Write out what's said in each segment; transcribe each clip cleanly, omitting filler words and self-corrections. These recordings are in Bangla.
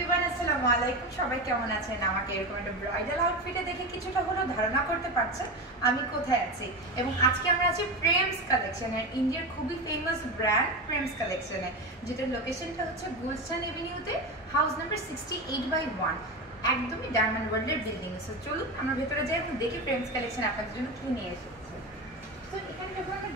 এভরিওয়ান আসসালামু আলাইকুম। সবাই কেমন আছেন? আমাকে এরকম একটা ব্রাইডাল আউটফিটে দেখে কিছুটা হলেও ধারণা করতে পারছেন আমি কোথায় আছি। এবং আজকে আমরা আছি প্রেমস কালেকশনের, ইন্ডিয়ার খুবই ফেমাস ব্র্যান্ড প্রেমস কালেকশনে, যেটার লোকেশনটা হচ্ছে গুলশান এভিনিউতে, হাউস নাম্বার 68/1, একদমই ডায়মন্ড ওয়ার্ল্ডের বিল্ডিং। সো চলুন আমরা ভেতরে যাই এবং দেখি প্রেমস কালেকশন আপনাদের জন্য কি নিয়ে এসেছে। তো এখানে যখন আমরা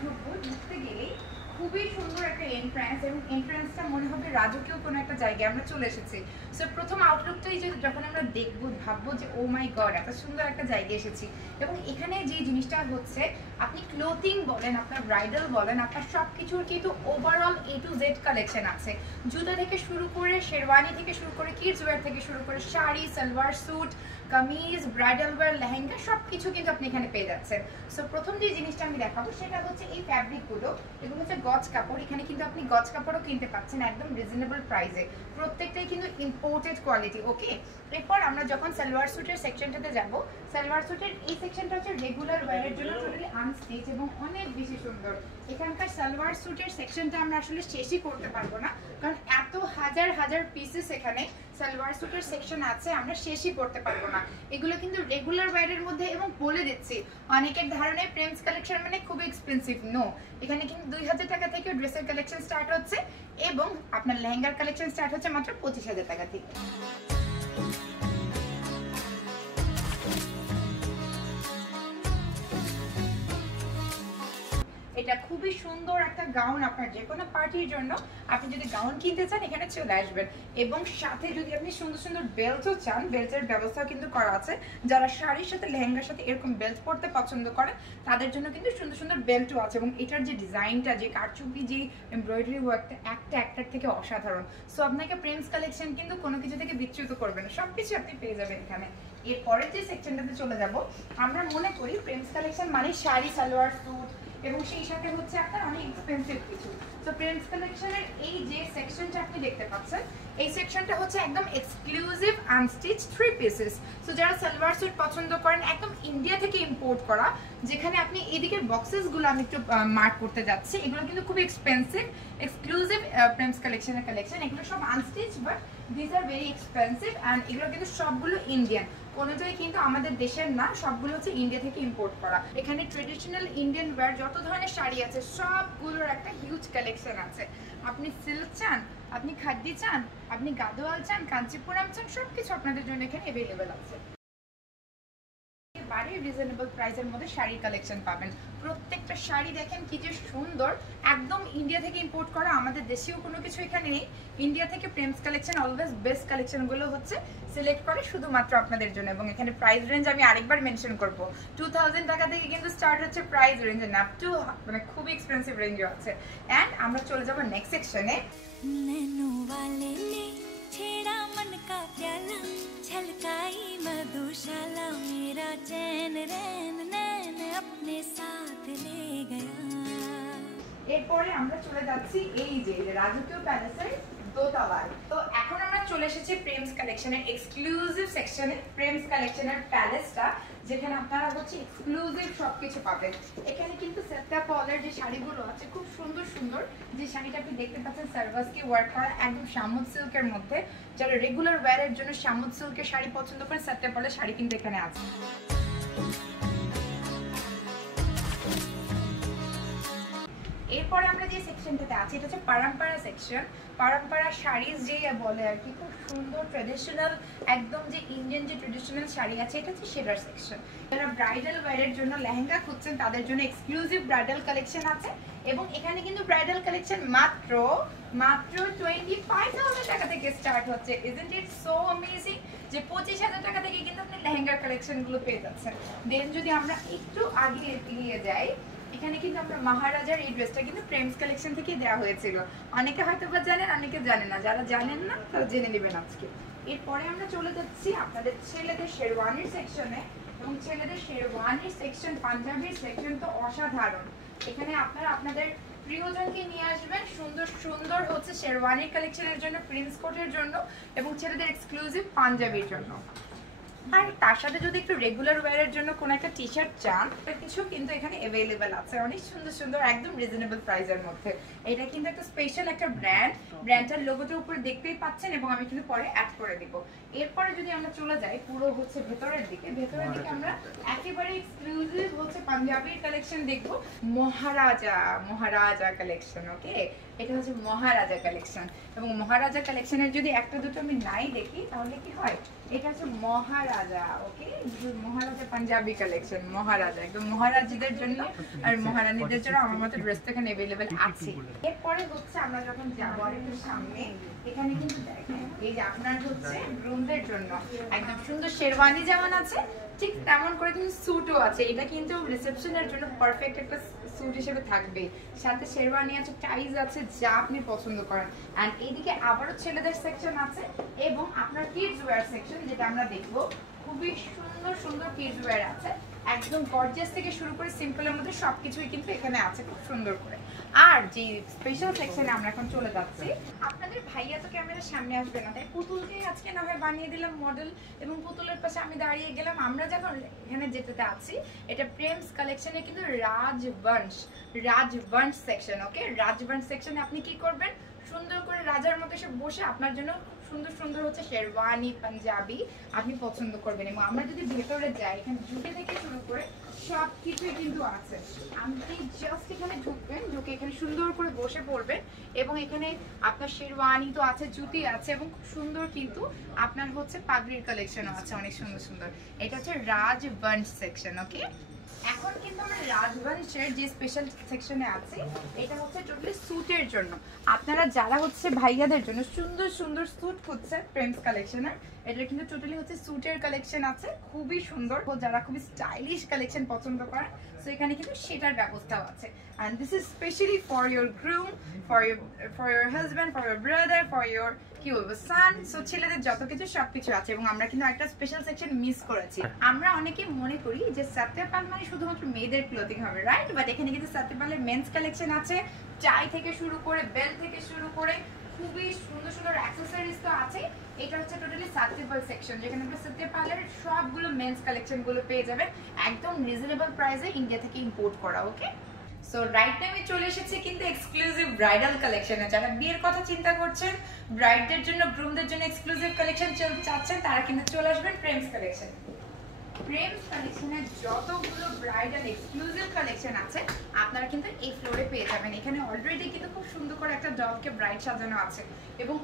ঢুকতে গেলেই খুবই সুন্দর একটা এন্ট্রান্স, এবং এন্ট্রান্সটা মনে হবে রাজকীয় কোনো একটা জায়গায় আমরা চলে এসেছি। সো প্রথম আউটলুকটাই যে যখন আমরা দেখবো ভাববো যে ও মাই গড, এত সুন্দর একটা জায়গায় এসেছি। এবং এখানে যে জিনিসটা হচ্ছে, আপনি ক্লোথিং বলেন, আপনার ব্রাইডাল বলেন, আপনার সব কিছুর কিন্তু overall A to Z collection আছে। জুতা থেকে শুরু করে, শেরওয়ানি থেকে শুরু করে, কিডস ওয়্যার থেকে শুরু করে, sari, salwar suit, kameez, bridal wear, lehenga, সব কিছু কিন্তু আপনি এখানে পেয়ে যাচ্ছেন। সো প্রথম যে জিনিসটা আমি দেখাবো সেটা হচ্ছে এই ফ্যাব্রিকগুলো। এগুলো হচ্ছে গজ কাপড়। এখানে কিন্তু আপনি গজ কাপড়ও কিনতে পাচ্ছেন একদম রিজনেবল প্রাইসে। প্রত্যেকটাই কিন্তু ইম্পোর্টেড কোয়ালিটি। ওকে, এরপর আমরা যখন সালোয়ার স্যুটের সেকশনটাতে যাব, সালোয়ার স্যুটের এই সেকশনটা হচ্ছে রেগুলার ওয়্যারের জন্য টোটালি আনস্টিচ এবং অনেক বেশি সুন্দর। এখানকার সালোয়ার স্যুটের সেকশনটা আমরা আসলে শেষই করতে পারবো না, কারণ এত হাজার হাজার পিসেস এখানে সালোয়ার স্যুটের সেকশন আছে, আমরা শেষই করতে পারবো না। এগুলো কিন্তু রেগুলার ওয়্যারের মধ্যে, এবং বলে দিচ্ছি অনেকের ধারণায় প্রেমস কালেকশন মানে খুব এক্সপেন্সিভ। নো, এখানে কিন্তু 2000 টাকা থেকে ড্রেসের কালেকশন স্টার্ট হচ্ছে, এবং আপনার লেহেঙ্গার কালেকশন স্টার্ট হচ্ছে মাত্র 25,000 টাকা থেকে। এটা খুবই সুন্দর একটা গাউন, আপনার যে কোনো পার্টির জন্য আপনি যদি গাউন কিনতে চান এখানে চলে আসবেন। এবং সাথে যদি আপনি সুন্দর সুন্দর বেল্টও চান, বেল্টের ব্যবস্থা কিন্তু করা আছে। যারা শাড়ির সাথে লেহেঙ্গার সাথে এরকম বেল্ট পরতে পছন্দ করে তাদের জন্য কিন্তু সুন্দর সুন্দর বেল্টও আছে। এবং এটার যে ডিজাইনটা, যে কারচুপি, যে এমব্রয়ডারি ওয়ার্কটা একটা একটার থেকে অসাধারণ। সো আপনাকে প্রেমস কালেকশন কিন্তু কোনো কিছু থেকে বিচ্যুত করবে না, সব কিছু আপনি পেয়ে যাবেন এখানে। এরপরের যে সেকশনটাতে চলে যাব, আমরা মনে করি প্রেমস কালেকশন মানে শাড়ি, সালোয়ার স্যুট, এবং সেই সাথে হচ্ছে আপনার অনেক এক্সপেন্সিভ কিছু। তো প্রেমস কালেকশনের এই যে সেকশনটা আপনি দেখতে পাচ্ছেন, এই সেকশনটা হচ্ছে একদম এক্সক্লুসিভ আনস্টিচ 3 পিসেস। সো যারা সালোয়ার স্যুট পছন্দ করেন, একদম ইন্ডিয়া থেকে ইম্পোর্ট করা, যেখানে আপনি এদিকের বক্সেসগুলো আমি একটু মার্ক করতে যাচ্ছি, এগুলো কিন্তু খুব এক্সপেন্সিভ এক্সক্লুসিভ প্রেমস কালেকশনের কালেকশন। এগুলো সব unstitch, but this are very expensive, and এগুলো কিন্তু সবগুলো ইন্ডিয়ান, কোনোটাই কিন্তু আমাদের দেশের না, সবগুলো হচ্ছে ইন্ডিয়া থেকে ইম্পোর্ট করা। এখানে ট্রেডিশনাল ইন্ডিয়ান ওয়্যার যত ধরনের শাড়ি আছে সবগুলোর একটা হিউজ কালেকশন আছে। আপনি সিল্ক চান, আপনি খাদ্দি চান, আপনি গাদোয়াল চান, কাঞ্চিপুরম চান, সবকিছু আপনাদের জন্য এখানে অ্যাভেলেবেল আছে। বাড়ির রিজনেবল প্রাইসের মধ্যে শাড়ির কালেকশন পাবেন। প্রত্যেকটা শাড়ি দেখেন কি যে সুন্দর, একদম ইন্ডিয়া থেকে ইম্পোর্ট করা, আমাদের দেশীয় কোনো কিছু এখানে নেই। ইন্ডিয়া থেকে প্রেমস কালেকশন অলওয়েজ বেস্ট কালেকশনগুলো হচ্ছে সিলেক্ট করে শুধুমাত্র আপনাদের জন্য। এবং এখানে প্রাইস রেঞ্জ আমি আরেকবার মেনশন করব, 2000 টাকা থেকে কিন্তু স্টার্ট হচ্ছে প্রাইস রেঞ্জ, আপ টু মানে খুবই এক্সপেন্সিভ রেঞ্জও আছে। অ্যান্ড আমরা চলে যাবো নেক্সট সেকশনে। छेड़ा मन का प्याला, छलकाई मधुशाला, मेरा चैन रैन नैन अपने साथ ले गया। এরপরে আমরা চলে যাচ্ছি এই যে রাজকীয় প্যালেসের দোতলায়। তো এখন আমরা চলে এসেছি প্রেমস কালেকশনের এক্সক্লুসিভ সেকশনে। প্রেমস কালেকশনের প্যালেসটা, যেখানে আপনারা হচ্ছে এক্সক্লুসিভ সবকিছু পাবেন। এখানে কিন্তু সেটটা পলের যে শাড়িগুলো আছে খুব সুন্দর সুন্দর। যে শাড়িটা আপনি দেখতে পাচ্ছেন সার্ভাসকে ওয়ার্ক করা একদম শামুদ সিল্কের মধ্যে। যারা রেগুলার ওয়্যারের জন্য শামুদ সিল্কের শাড়ি পছন্দ করেন, সেটটা পলের শাড়ি কিন্তু এখানে আছে। এরপরে আমরা যে সেকশনটাতে আছি এটা হচ্ছে পারাম্পারা সেকশন। পারাম্পারা শাড়িজ যে বলে আর কি, খুব সুন্দর ট্রেডিশনাল, একদম যে ইন্ডিয়ান যে ট্রেডিশনাল শাড়ি আছে, এটা হচ্ছে সেটার সেকশন। যারা ব্রাইডাল ওয়্যারের জন্য লেহেঙ্গা খুঁজছেন তাদের জন্য এক্সক্লুসিভ ব্রাইডাল কালেকশন আছে। এবং এখানে কিন্তু ব্রাইডাল কালেকশন মাত্র 25,000 টাকা থেকে স্টার্ট হচ্ছে। ইজন্ট ইট সো অ্যামেজিং যে 25,000 টাকা থেকে কিন্তু আপনি লেহেঙ্গার কালেকশনগুলো পেয়ে যাচ্ছেন। দেন যদি আমরা একটু আগে এগিয়ে যাই, এখানে কিন্তু আমরা মহারাজার এই ড্রেসটা কিন্তু প্রেমস কালেকশন থেকে দেওয়া হয়েছিল। অনেকে হয়তো বা জানেন, অনেকে জানেন না। যারা জানেন না তারা জেনে নেবেন আজকে। এরপরে আমরা চলে যাচ্ছি আপনাদের ছেলেদের শেরওয়ানির সেকশনে। এবং ছেলেদের শেরওয়ানির সেকশন, পাঞ্জাবির সেকশন তো অসাধারণ। এখানে আপনারা আপনাদের প্রিয়জনকে নিয়ে আসবেন, সুন্দর সুন্দর হচ্ছে শেরওয়ানির কালেকশনের জন্য, প্রিন্স কোটের জন্য, এবং ছেলেদের এক্সক্লুসিভ পাঞ্জাবির জন্য। আর তার সাথে যদি একটু রেগুলার ওয়্যারের জন্য কোনো একটা টি শার্ট চান, কিছু কিন্তু এখানে অ্যাভেলেবেল আছে অনেক সুন্দর সুন্দর একদম রিজনেবল প্রাইসের মধ্যে। এটা কিন্তু একটা স্পেশাল একটা ব্র্যান্ডটার লোগোটার উপরে দেখতেই পাচ্ছেন এবং আমি কিন্তু পরে অ্যাড করে দিব। এরপরে যদি আমরা চলে যাই পুরো হচ্ছে ভেতরের দিকে আমরা একেবারে এক্সক্লুসিভ হচ্ছে পাঞ্জাবির কালেকশন দেখব। মহারাজা কালেকশন। ওকে, এটা হচ্ছে মহারাজা কালেকশন এবং মহারাজা কালেকশনের যদি একটা দুটো আমি নাই দেখি তাহলে কি হয়, এটা হচ্ছে মহারাজা। ওকে, মহারাজা পাঞ্জাবি কালেকশন, মহারাজা একদম মহারাজীদের জন্য আর মহারানীদের জন্য আমার মতো ড্রেস তো এখানে অ্যাভেলেবেল আছে। এরপরে হচ্ছে আমরা যখন যাবো একটু সামনে, এখানে কিন্তু দেখেন এই যে আপনার হচ্ছে গ্রুমদের জন্য একদম সুন্দর শেরওয়ানি যেমন আছে ঠিক তেমন করে কিন্তু স্যুটও আছে। এটা কিন্তু রিসেপশনের জন্য পারফেক্ট একটা স্যুট হিসেবে থাকবে, সাথে শেরওয়ানি আছে, টাইজ আছে, যা আপনি পছন্দ করেন। এন্ড এইদিকে আবারও ছেলেদের সেকশন আছে এবং আপনার কিডস ওয়্যার সেকশন, যেটা আমরা দেখবো খুবই সুন্দর সুন্দর কিডস ওয়্যার আছে, একদম গর্জিয়াস থেকে শুরু করে সিম্পলের মধ্যে সবকিছুই কিন্তু এখানে আছে খুব সুন্দর করে। আর যে স্পেশাল সেকশনে আমরা এখন চলে যাচ্ছি, আপনাদের ভাইয়া তো ক্যামেরার সামনে আসবে না, তাই পুতুলকে আজকে না হয় বানিয়ে দিলাম মডেল এবং পুতুলের পাশে আমি দাঁড়িয়ে গেলাম। আমরা যখন এখানে যেতে আছি, এটা প্রেমস কালেকশনে কিন্তু রাজবংশ সেকশন। ওকে, রাজবংশ সেকশনে আপনি কি করবেন, সুন্দর করে রাজার মতো এসে বসে আপনার জন্য সুন্দর সুন্দর হচ্ছে শেরওয়ানি পাঞ্জাবি আপনি পছন্দ করবেন। এবং আমরা যদি ভেতরে যাই, এখানে জুতে থেকে শুরু করে সব কিছুই কিন্তু আছে। আপনি জাস্ট এখানে ঢুকবেন, ঢুকে এখানে সুন্দর করে বসে পড়বেন এবং এখানে আপনার শেরওয়ানি তো আছে, জুতি আছে এবং খুব সুন্দর কিন্তু আপনার হচ্ছে পাগড়ির কালেকশনও আছে অনেক সুন্দর সুন্দর। এটা হচ্ছে রাজবংশ সেকশন। ওকে, এখন কিন্তু আমরা রাজবংশের যে স্পেশাল সেকশনে আছি, এটা হচ্ছে টোটালি স্যুটের জন্য। আপনারা যারা হচ্ছে ভাইয়াদের জন্য সুন্দর সুন্দর স্যুট খুঁজছেন প্রেমস কালেকশনের, এটা কিন্তু টোটালি হচ্ছে স্যুটের কালেকশন আছে খুবই সুন্দর। যারা খুবই স্টাইলিশ কালেকশন পছন্দ করেন, সো এখানে কিন্তু সেটার ব্যবস্থাও আছে। and this is specially for your groom, for your husband, for your brother, for your কি বলবো son, সো ছেলেদের যত কিছু সবকিছু আছে। এবং আমরা কিন্তু একটা স্পেশাল সেকশন মিস করেছি। আমরা অনেকে মনে করি যে সত্যপাল মানে শুধুমাত্র মেয়েদের ক্লোথিং হবে, রাইট? বাট এখানে কিন্তু সত্যপালের মেন্স কালেকশন আছে, টাই থেকে শুরু করে বেল্ট থেকে শুরু করে খুবই সুন্দর সুন্দর অ্যাক্সেসরিজ তো আছে। এটা হচ্ছে টোটালি সত্যপাল সেকশন, যেখানে আমরা সত্যপালের সবগুলো মেন্স কালেকশন গুলো পেয়ে যাবেন একদম রিজনেবল প্রাইসে, ইন্ডিয়া থেকে ইম্পোর্ট করা। ওকে, সো রাইট টাইমে চলে এসেছে কিন্তু এক্সক্লুসিভ ব্রাইডাল কালেকশনে। যারা বিয়ের কথা চিন্তা করছেন, ব্রাইডদের জন্য গ্রুমদের জন্য এক্সক্লুসিভ কালেকশন চাচ্ছেন, তারা কিন্তু চলে আসবেন প্রেমস কালেকশন। প্রেমস কালেকশনের যতগুলো ব্রাইডাল এক্সক্লুসিভ কালেকশন আছে আপনারা কিন্তু এই ফ্লোরে পেয়ে যাবেন। এখানে অলরেডি কিন্তু খুব সুন্দর করে একটা ডলকে ব্রাইড সাজানো আছে এবং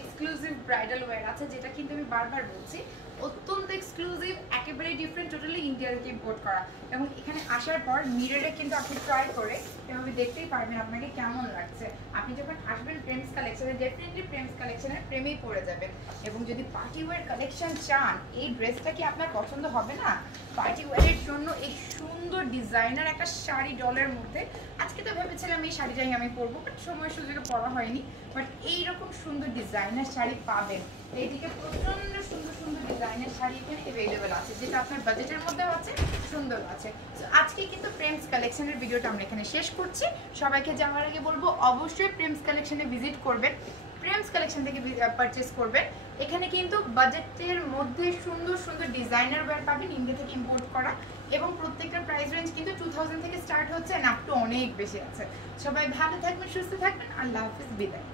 এক্সক্লুসিভ ব্রাইডাল ওয়্যার আছে, যেটা কিন্তু আমি বারবার বলছি অত্যন্ত এক্সক্লুসিভ, একেবারে ডিফারেন্ট, টোটালি ইন্ডিয়া থেকে ইম্পোর্ট করা। এবং এখানে আসার পর মিররে কিন্তু আপনি ট্রাই করে এভাবে দেখতেই পারবেন আপনাকে কেমন লাগছে। আপনি যখন আসবেন প্রেমস কালেকশনে, ডেফিনেটলি প্রেমস কালেকশনের প্রেমেই পড়ে যাবেন। এবং যদি পার্টি ওয়্যার কালেকশন চান, এই ড্রেসটা কি আপনার পছন্দ হবে না? পার্টি ওয়্যারের জন্য এই সুন্দর ডিজাইনার একটা শাড়ি ডলের মধ্যে, আজকে তো ভেবেছিলাম এই শাড়িটাই আমি পরবো, বাট সময় সুযোগে পরা হয়নি। বাট এইরকম সুন্দর ডিজাইনার শাড়ি পাবেন, এইদিকে প্রচন্ড সুন্দর সুন্দর ডিজাইনের শাড়ি এখানে অ্যাভেলেবেল আছে, যেটা আপনার বাজেটের মধ্যেও আছে, সুন্দর আছে। তো আজকে কিন্তু প্রেমস কালেকশনের ভিডিওটা আমরা এখানে শেষ করছি। সবাইকে যাওয়ার আগে বলবো অবশ্যই প্রেমস কালেকশনে ভিজিট করবেন, প্রেমস কালেকশন থেকে পারচেস করবেন। এখানে কিন্তু বাজেটের মধ্যে সুন্দর সুন্দর ডিজাইনার ওয়্যার পাবেন, ইন্ডিয়া থেকে ইম্পোর্ট করা, এবং প্রত্যেকটা প্রাইস রেঞ্জ কিন্তু 2000 থেকে স্টার্ট হচ্ছে, না একটু অনেক বেশি আছে। সবাই ভালো থাকবেন, সুস্থ থাকবেন, আল্লাহ হাফিজ, বিদায়।